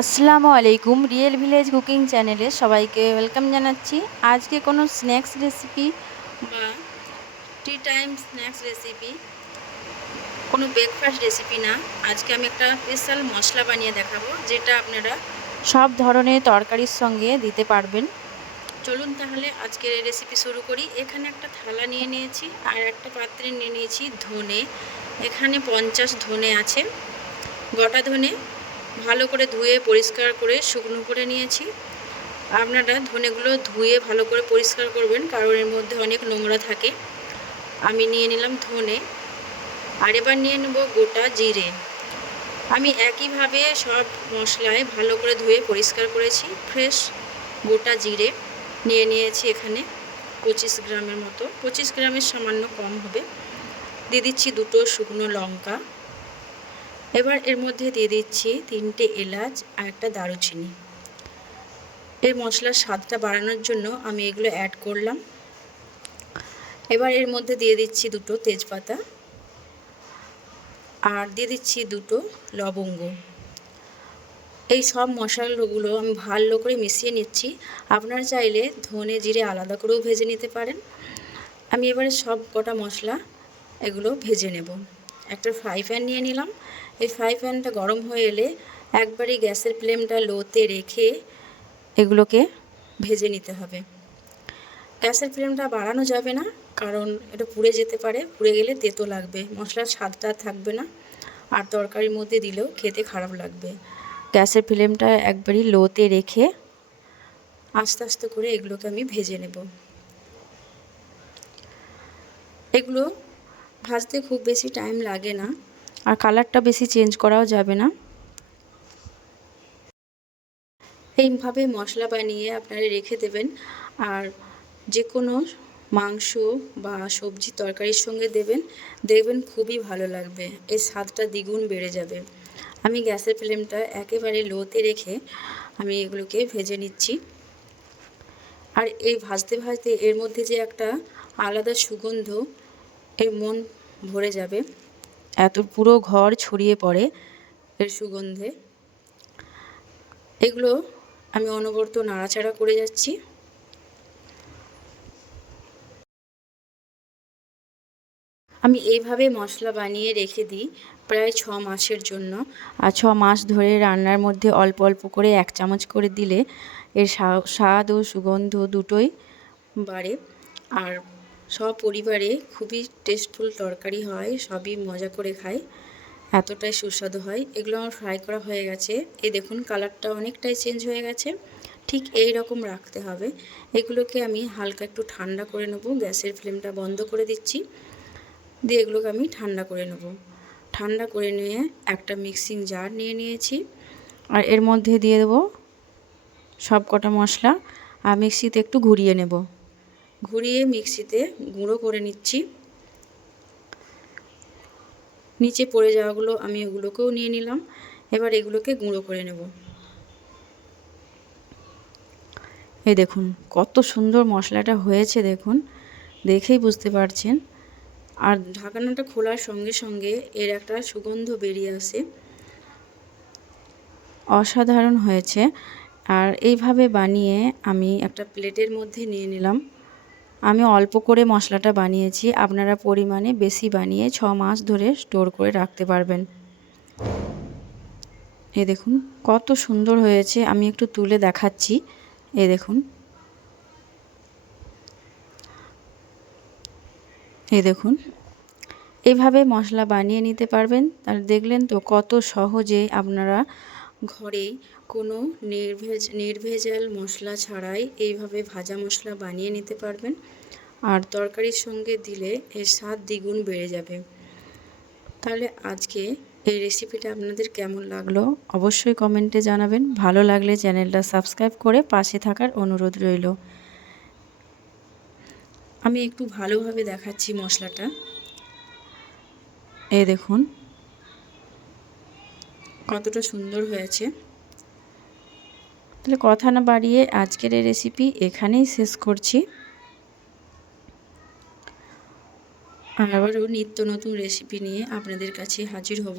আসসালামু আলাইকুম। Real village cooking চ্যানেলে সবাইকে ওয়েলকাম জানাচ্ছি। আজকে কোনো স্ন্যাক্স রেসিপি বা টি টাইম স্ন্যাক্স রেসিপি, কোনো ব্রেকফাস্ট রেসিপি না। আজকে আমি একটা স্পেশাল মশলা বানিয়ে দেখাবো, যেটা আপনারা সব ধরনের তরকারির সঙ্গে দিতে পারবেন। চলুন তাহলে আজকের রেসিপি শুরু করি। এখানে একটা থালা নিয়ে নিয়েছি আর একটা পাত্রে নিয়ে নিয়েছি ধনে। এখানে 50 ধনে আছে, গোটা ধনে। ভালো করে ধুয়ে পরিষ্কার করে শুকনো করে নিয়েছি। আপনারা ধনেগুলো ধুয়ে ভালো করে পরিষ্কার করবেন, কারণ এর মধ্যে অনেক নোংরা থাকে। আমি নিয়ে নিলাম ধনে। আর এবার নিয়ে নেব গোটা জিরে। আমি একইভাবে সব মশলায় ভালো করে ধুয়ে পরিষ্কার করেছি। ফ্রেশ গোটা জিরে নিয়ে নিয়েছি এখানে 25 গ্রামের মতো, 25 গ্রামের সামান্য কম হবে। দিয়ে দিচ্ছি 2টো শুকনো লঙ্কা। এবার এর মধ্যে দিয়ে দিচ্ছি 3টে এলাচ আর একটা দারুচিনি। এই মশলার স্বাদটা বাড়ানোর জন্য আমি এগুলো অ্যাড করলাম। এবার এর মধ্যে দিয়ে দিচ্ছি 2টো তেজপাতা আর দিয়ে দিচ্ছি 2টো লবঙ্গ। এই সব মশলাগুলো আমি ভালো করে মিশিয়ে নিচ্ছি। আপনারা চাইলে ধনে জিরে আলাদা করেও ভেজে নিতে পারেন। আমি এবারে সব কটা মশলা এগুলো ভেজে নেব। একটা ফ্রাই প্যান নিয়ে নিলাম। এই ফ্রাই প্যানটা গরম হয়ে এলে একবারই গ্যাসের ফ্লেমটা লোতে রেখে এগুলোকে ভেজে নিতে হবে। গ্যাসের ফ্লেমটা বাড়ানো যাবে না, কারণ এটা পুড়ে যেতে পারে। পুড়ে গেলে তেতো লাগবে, মশলার স্বাদটা থাকবে না, আর তরকারির মধ্যে দিলেও খেতে খারাপ লাগবে। গ্যাসের ফ্লেমটা একবারই লোতে রেখে আস্তে আস্তে করে এগুলোকে আমি ভেজে নেব। এগুলো ভাজতে খুব বেশি টাইম লাগে না, আর কালারটা বেশি চেঞ্জ করাও যাবে না। এইভাবে মশলা বানিয়ে আপনারা রেখে দেবেন, আর যে কোনো মাংস বা সবজি তরকারির সঙ্গে দেবেন, দেখবেন খুবই ভালো লাগবে, এর স্বাদটা দ্বিগুণ বেড়ে যাবে। আমি গ্যাসের ফ্লেমটা একেবারে লোতে রেখে আমি এগুলোকে ভেজে নিচ্ছি। আর এই ভাজতে ভাজতে এর মধ্যে যে একটা আলাদা সুগন্ধ, এর মন ভরে যাবে, এত পুরো ঘর ছড়িয়ে পড়ে এর সুগন্ধে। এগুলো আমি অনবরত নাড়াচাড়া করে যাচ্ছি। আমি এইভাবে মশলা বানিয়ে রেখে দিই প্রায় 6 মাসের জন্য। আর 6 মাস ধরে রান্নার মধ্যে অল্প অল্প করে 1 চামচ করে দিলে এর স্বাদ ও সুগন্ধ দুটোই বাড়ে। আর সব পরিবারে খুবই টেস্টফুল তরকারি হয়, সবই মজা করে খায়, এতটাই সুস্বাদু হয়। এগুলো আমার ফ্রাই করা হয়ে গেছে। এই দেখুন কালারটা অনেকটাই চেঞ্জ হয়ে গেছে। ঠিক এই রকম রাখতে হবে। এগুলোকে আমি হালকা একটু ঠান্ডা করে নেব। গ্যাসের ফ্লেমটা বন্ধ করে দিচ্ছি, দিয়ে এগুলোকে আমি ঠান্ডা করে নেব। ঠান্ডা করে নিয়ে একটা মিক্সিং জার নিয়ে নিয়েছি, আর এর মধ্যে দিয়ে দেবো সব কটা মশলা। আর মিক্সিতে একটু ঘুরিয়ে নেব। ঘুরিয়ে মিক্সিতে গুঁড়ো করে নিচ্ছি। নিচে পড়ে যাওয়াগুলো আমি ওগুলোকেও নিয়ে নিলাম। এবার এগুলোকে গুঁড়ো করে নেব। এই দেখুন কত সুন্দর মশলাটা হয়েছে, দেখুন, দেখেই বুঝতে পারছেন। আর ঢাকনাটা খোলার সঙ্গে সঙ্গে এর একটা সুগন্ধ বেরিয়ে আসে, অসাধারণ হয়েছে। আর এইভাবে বানিয়ে আমি একটা প্লেটের মধ্যে নিয়ে নিলাম। আমি অল্প করে মশলাটা বানিয়েছি, আপনারা পরিমাণে বেশি বানিয়ে 6 মাস ধরে স্টোর করে রাখতে পারবেন। এই দেখুন কত সুন্দর হয়েছে, আমি একটু তুলে দেখাচ্ছি। এই দেখুন, এই দেখুন, এইভাবে মশলা বানিয়ে নিতে পারবেন। আর দেখলেন তো কত সহজে আপনারা ঘরেই কোনো নির্ভেজাল মশলা ছাড়াই এইভাবে ভাজা মশলা বানিয়ে নিতে পারবেন। আর তরকারির সঙ্গে দিলে এর স্বাদ দ্বিগুণ বেড়ে যাবে। তাহলে আজকে এই রেসিপিটা আপনাদের কেমন লাগলো অবশ্যই কমেন্টে জানাবেন। ভালো লাগলে চ্যানেলটা সাবস্ক্রাইব করে পাশে থাকার অনুরোধ রইল। আমি একটু ভালোভাবে দেখাচ্ছি মশলাটা। এই দেখুন কতটা সুন্দর হয়েছে। তাহলে কথা না বাড়িয়ে আজকের এই রেসিপি এখানেই শেষ করছি। আবারও নিত্য নতুন রেসিপি নিয়ে আপনাদের কাছে হাজির হব।